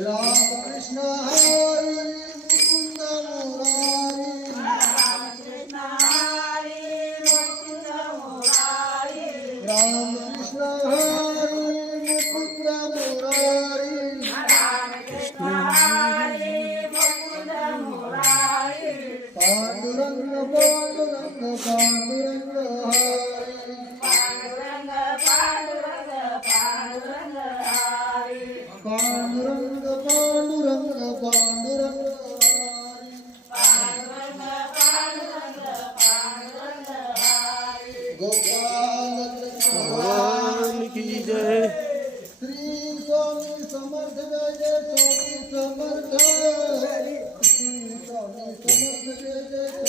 राम कृष्ण हरी मुकुंद मुरारी राम कृष्ण हरी मुकुंद मुरारी राम कृष्ण हरी मुकुंद मुरारी राम कृष्ण हरी मुकुंद मुरारी पांडुरंग पांडुरंग पांडुरंग हरी पांडुरंग पांडुरंग पांडुरंग हरी पांडुरंग पांडुरंग पांडुरंग हरी पांडुरंग पांडुरंग पांडुरंग हरी गोपाल कृष्ण भगवान की जय। श्री स्वामी समर्थ जय जय स्वामी समर्थ श्री स्वामी समर्थ जय जय